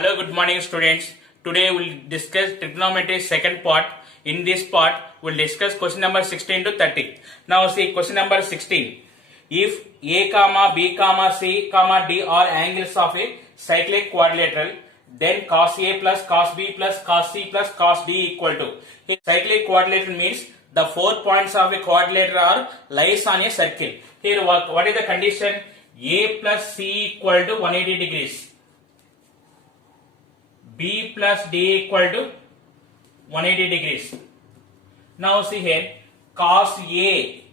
Hello, good morning students. Today we'll discuss trigonometry second part. In this part, we'll discuss question number 16 to 30. Now see question number 16. If A, comma, B, comma, C, comma, D are angles of a cyclic quadrilateral, then cos A plus cos B plus cos C plus cos D equal to. A cyclic quadrilateral means the 4 points of a quadrilateral are lies on a circle. Here what is the condition? A plus C equal to 180 degrees. B plus D equal to 180 degrees. Now see here, cos A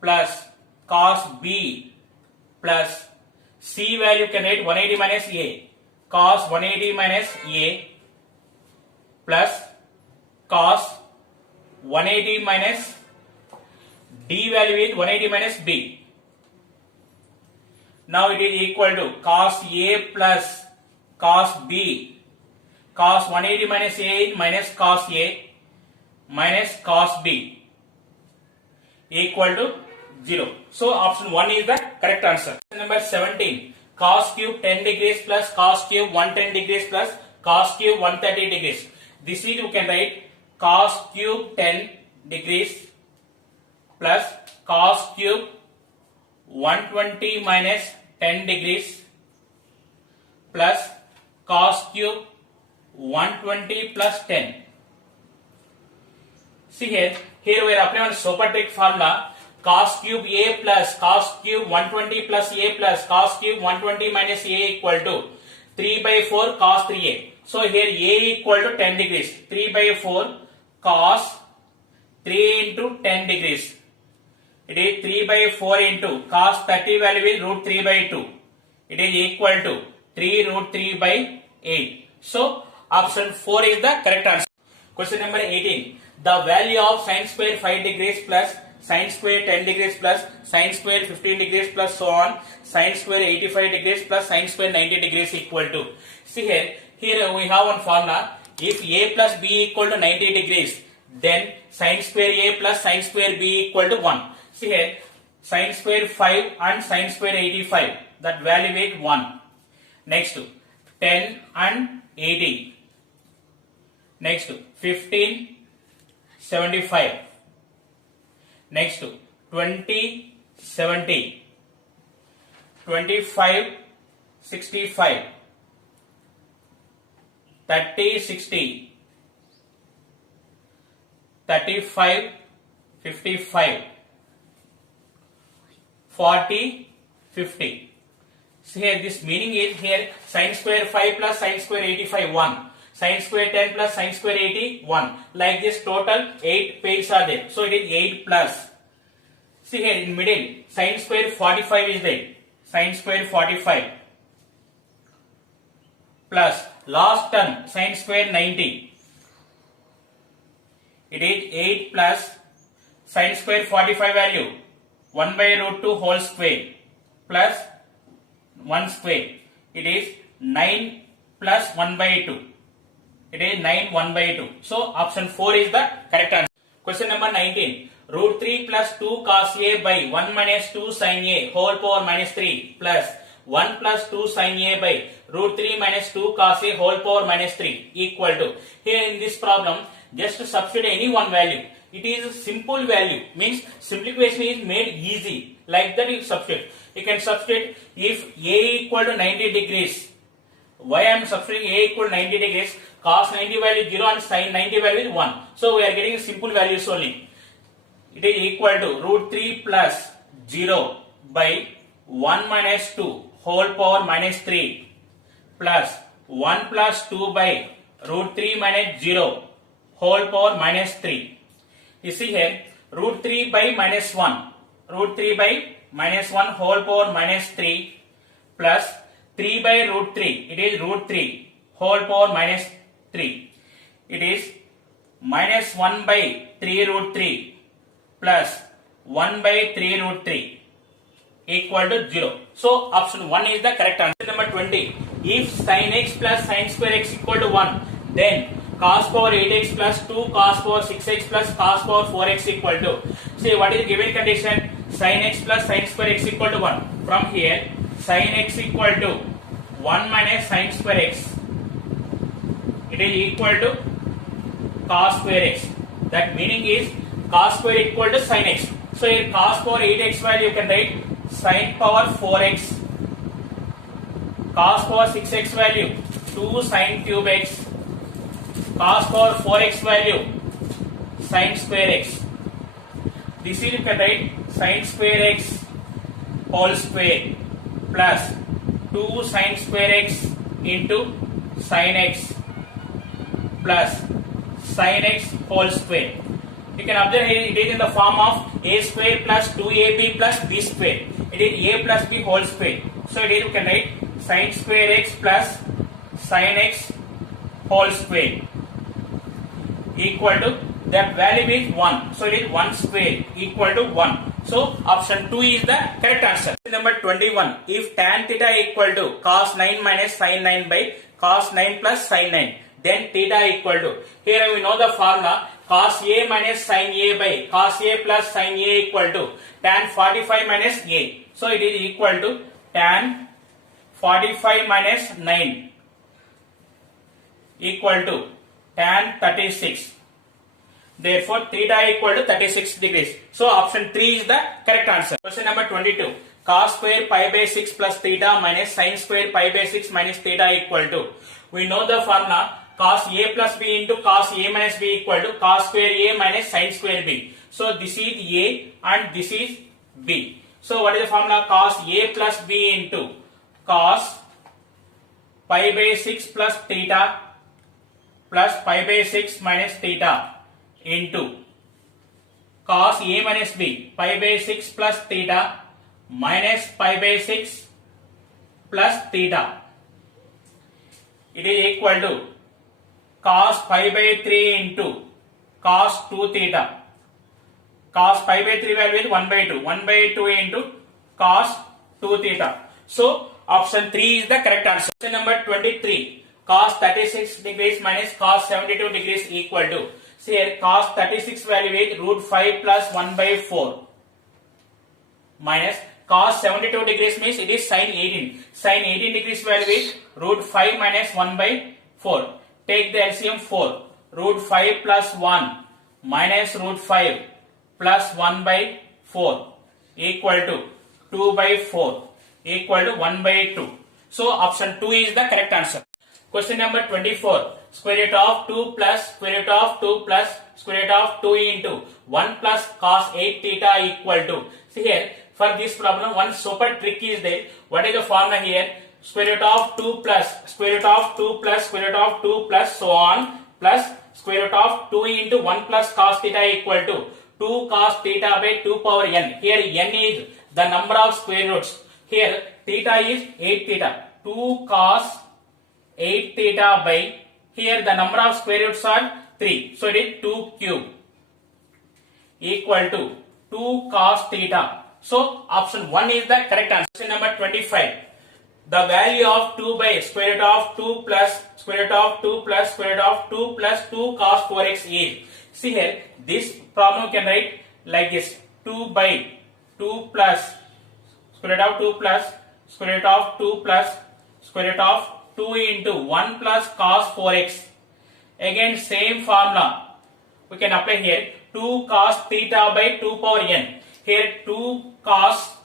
plus cos B plus C value can write 180 minus A. Cos 180 minus A plus cos 180 minus D value is 180 minus B. Now it is equal to cos A plus cos B. Cos 180 minus A is minus cos A minus cos B equal to 0. So option 1 is the correct answer. Number 17. Cos cube 10 degrees plus cos cube 110 degrees plus cos cube 130 degrees. This is you can write cos cube 10 degrees plus cos cube 120 minus 10 degrees plus cos cube 120 plus 10. See here we are applying one super trick formula. Cos cube A plus cos cube 120 plus A plus cos cube 120 minus A equal to 3 by 4 cos 3A. So here A equal to 10 degrees. 3 by 4 cos 3 into 10 degrees. It is 3 by 4 into cos 30 value is root 3 by 2. It is equal to 3 root 3 by 8. So option 4 is the correct answer. Question number 18. The value of sin square 5 degrees plus sin square 10 degrees plus sin square 15 degrees plus so on, sin square 85 degrees plus sin square 90 degrees equal to. See here we have one formula. If A plus B equal to 90 degrees, then sin square A plus sin square B equal to 1. See here, sin square 5 and sin square 85, that value is 1. Next 10 and 80. Next 15, 75. Next 20, 70. 25, 65. 30, 60. 35, 55. 40, 50. So here this meaning is here sin square 5 plus sin square 85 1. Sin square 10 plus sin square 80 1. Like this total 8 pairs are there. So it is 8 plus. See here in middle sin square 45 is there. Sin square 45 plus last term sin square 90. It is 8 plus sin square 45 value 1 by root 2 whole square plus 1 square. It is 9 plus 1 by 2. It is 9 1 by 2. So option 4 is the correct answer. Question number 19. Root 3 plus 2 cos A by 1 minus 2 sin A whole power minus 3 plus 1 plus 2 sin A by root 3 minus 2 cos A whole power minus 3 equal to. Here in this problem, just substitute any one value. It is a simple value, means simplification is made easy. Like that you substitute. You can substitute if A equal to 90 degrees. Why I am substituting A equal to 90 degrees? Cos 90 value 0 and sin 90 value is 1. So we are getting simple values only. It is equal to root 3 plus 0 by 1 minus 2 whole power minus 3 plus 1 plus 2 by root 3 minus 0 whole power minus 3. You see here root 3 by minus 1. Root 3 by minus 1 whole power minus 3 plus 3 by root 3. It is root 3 whole power minus 3. It is minus 1 by 3 root 3 plus 1 by 3 root 3 equal to 0. So option 1 is the correct answer. Number 20. If sin x plus sin square x equal to 1, then cos power 8x plus 2 cos power 6x plus cos power 4x equal to. See what is the given condition? Sin x plus sin square x equal to 1. From here sin x equal to 1 minus sin square x it is equal to cos square x. That meaning is cos square equal to sin x. So here cos power 8x value you can write sin power 4x. Cos power 6x value 2 sin cube x. Cos power 4x value sin square x. This is you can write sin square x whole square plus 2 sin square x into sin x plus sin x whole square. You can observe here it is in the form of a square plus 2ab plus b square. It is a plus b whole square. So it is you can write sin square x plus sin x whole square equal to that value is 1. So it is 1 square equal to 1. So option 2 is the correct answer. Number 21. If tan theta equal to cos 9 minus sin 9 by cos 9 plus sin 9, then theta equal to, here we know the formula, cos a minus sin a by cos a plus sin a equal to tan 45 minus a. So it is equal to tan 45 minus 9 equal to tan 36. Therefore, theta equal to 36 degrees. So, option 3 is the correct answer. Question number 22. Cos square pi by 6 plus theta minus sin square pi by 6 minus theta equal to. We know the formula cos a plus b into cos a minus b equal to cos square a minus sin square b. So, this is a and this is b. So, what is the formula? Cos a plus b into cos pi by 6 plus theta plus pi by 6 minus theta into cos a minus b pi by 6 plus theta minus pi by 6 plus theta. It is equal to cos pi by 3 into cos 2 theta. Cos pi by 3 value is 1 by 2. 1 by 2 into cos 2 theta. So option 3 is the correct answer. Question number 23. Cos 36 degrees minus cos 72 degrees equal to. See here cos 36 value is root 5 plus 1 by 4 minus cos 72 degrees means it is sin 18. Sin 18 degrees value is root 5 minus 1 by 4. Take the LCM 4. Root 5 plus 1 minus root 5 plus 1 by 4 equal to 2 by 4 equal to 1 by 2. So option 2 is the correct answer. Question number 24. Square root of 2 plus square root of 2 plus square root of 2 into 1 plus cos 8 theta equal to. See here, for this problem, one super trick is there. What is the formula here? Square root of 2 plus square root of 2 plus square root of 2 plus so on plus square root of 2 into 1 plus cos theta equal to 2 cos theta by 2 power n. Here n is the number of square roots. Here theta is 8 theta. 2 cos 8 theta by, here the number of square roots are 3. So it is 2 cube equal to 2 cos theta. So option 1 is the correct answer. Question number 25. The value of 2 by square root of 2 plus square root of 2 plus square root of 2 plus 2 cos 4x is. See here, this problem you can write like this. 2 by 2 plus square root of 2 plus square root of 2 plus square root of 2 into 1 plus cos 4x. Again same formula we can apply here. 2 cos theta by 2 power n. Here 2 cos,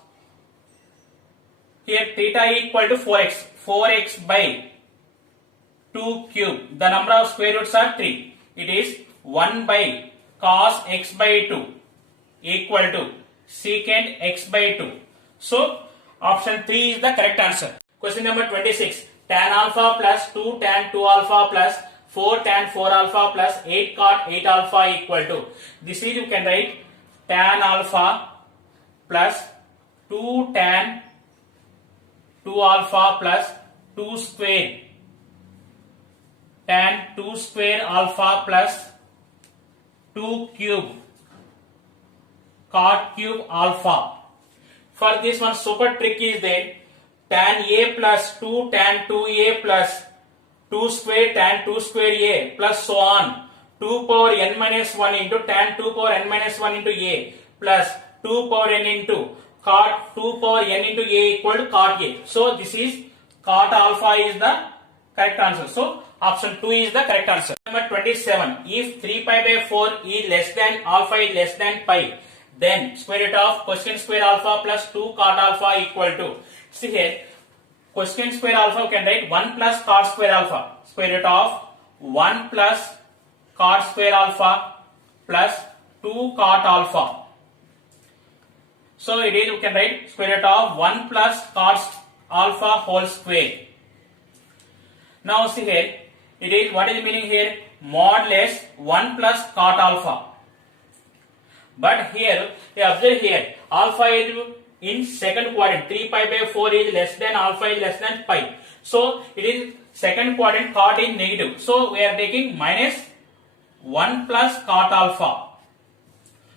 here theta equal to 4x. 4x by 2 cube. The number of square roots are 3. It is 1 by cos x by 2 equal to secant x by 2. So option 3 is the correct answer. Question number 26. Tan alpha plus 2 tan 2 alpha plus 4 tan 4 alpha plus 8 cot 8 alpha equal to. This is you can write tan alpha plus 2 tan 2 alpha plus 2 square tan 2 square alpha plus 2 cube cot cube alpha. For this one super trick is there. Tan a plus 2 tan 2a plus 2 square tan 2 square a plus so on 2 power n minus 1 into tan 2 power n minus 1 into a plus 2 power n into cot 2 power n into a equal to cot a. So this is cot alpha is the correct answer. So Option 2 is the correct answer. Number 27. If 3 pi by 4 is less than alpha is less than pi, then square root of cosecant square alpha plus 2 cot alpha equal to, see here, cosecant square alpha we can write 1 plus cot square alpha, square root of 1 plus cot square alpha plus 2 cot alpha. So it is, we can write square root of 1 plus cot alpha whole square. Now see here, it is, what is the meaning here? Mod less 1 plus cot alpha. But here, you observe here, alpha is in second quadrant. 3 pi by 4 is less than alpha is less than pi. So it is second quadrant, cot is negative. So we are taking minus 1 plus cot alpha.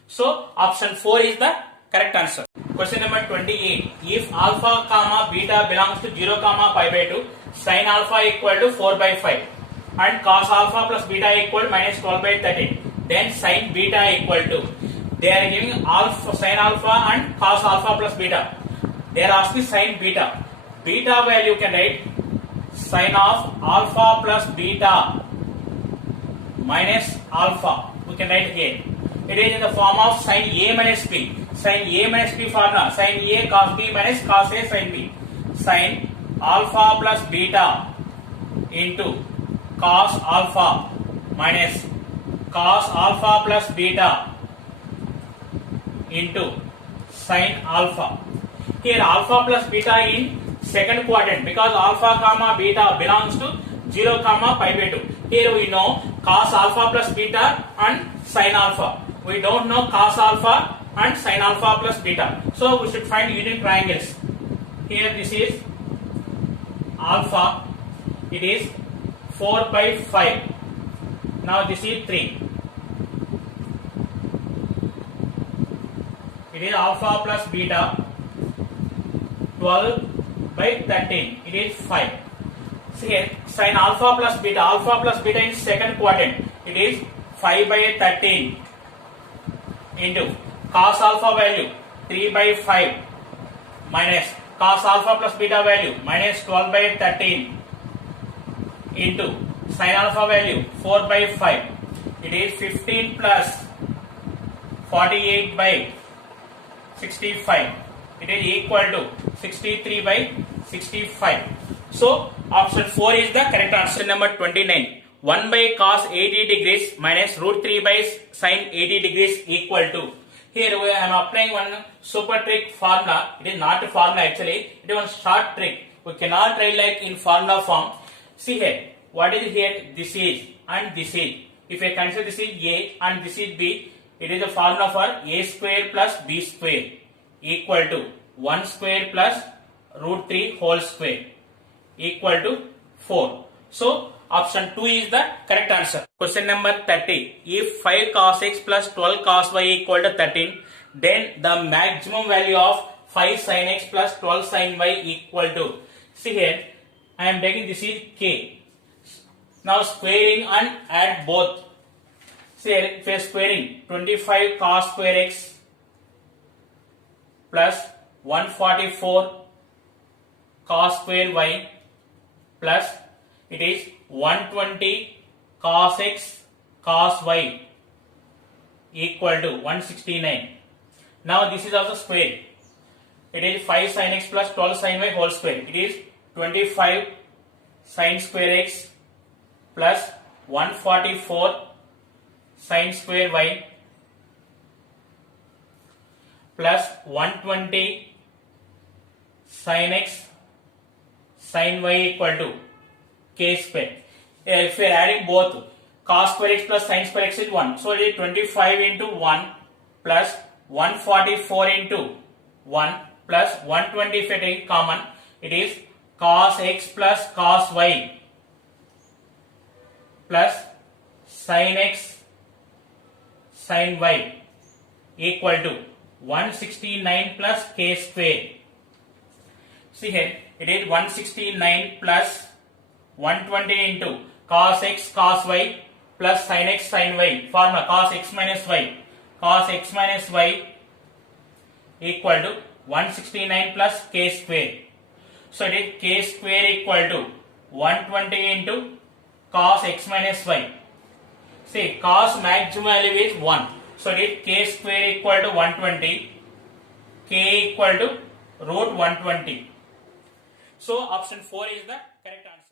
So option 4 is the correct answer. Question number 28. If alpha comma beta belongs to 0 comma pi by 2, sin alpha equal to 4 by 5 and cos alpha plus beta equal minus 12 by 13, then sin beta equal to, they are giving alpha, sin alpha and cos alpha plus beta. They are asking sin beta. Beta value can write sin of alpha plus beta minus alpha. We can write here. It is in the form of sin A minus B. Sin A minus B formula. Sin A cos B minus cos A sin B. Sin alpha plus beta into cos alpha minus cos alpha plus beta into sin alpha. Here alpha plus beta in second quadrant because alpha comma beta belongs to 0 comma pi by 2. Here we know cos alpha plus beta and sin alpha. We don't know cos alpha and sin alpha plus beta. So we should find unit triangles. Here this is alpha. It is 4 by 5. Now this is 3. It is alpha plus beta 12 by 13. It is 5. See here, sin alpha plus beta in second quadrant. It is 5 by 13 into cos alpha value 3 by 5 minus cos alpha plus beta value minus 12 by 13 into sin alpha value 4 by 5. It is 15 plus 48 by 65. It is equal to 63 by 65. So option 4 is the correct answer. Number 29. 1 by cos 80 degrees minus root 3 by sin 80 degrees equal to. Here I am applying one super trick formula. It is not a formula actually. It is one short trick. We cannot write like in formula form. See here. What is here? This is and this is. If I consider this is A and this is B, it is a formula for A square plus B square equal to 1 square plus root 3 whole square equal to 4. So option 2 is the correct answer. Question number 30. If 5 cos x plus 12 cos y equal to 13, then the maximum value of 5 sin x plus 12 sin y equal to. See here, I am taking this is k. Now squaring and add both. See here, if we are squaring 25 cos square x plus 144 cos square y plus it is 120 cos x cos y equal to 169. Now this is also square. It is 5 sin x plus 12 sin y whole square. It is 25 sin square x plus 144 sin square y plus 120 sin x sin y equal to k square. If we are adding both, cos square x plus sin square x is 1. So it is 25 into 1 plus 144 into 1 plus 120 if we take common. It is cos x plus cos y plus sin x sin y equal to 169 plus k square. See here, it is 169 plus 120 into cos x cos y plus sin x sin y. Formula cos x minus y. Cos x minus y equal to 169 plus k square. So it is k square equal to 120 into cos x minus y. See, cos maximum value is 1. So it is k square equal to 120. K equal to root 120. So option 4 is the correct answer.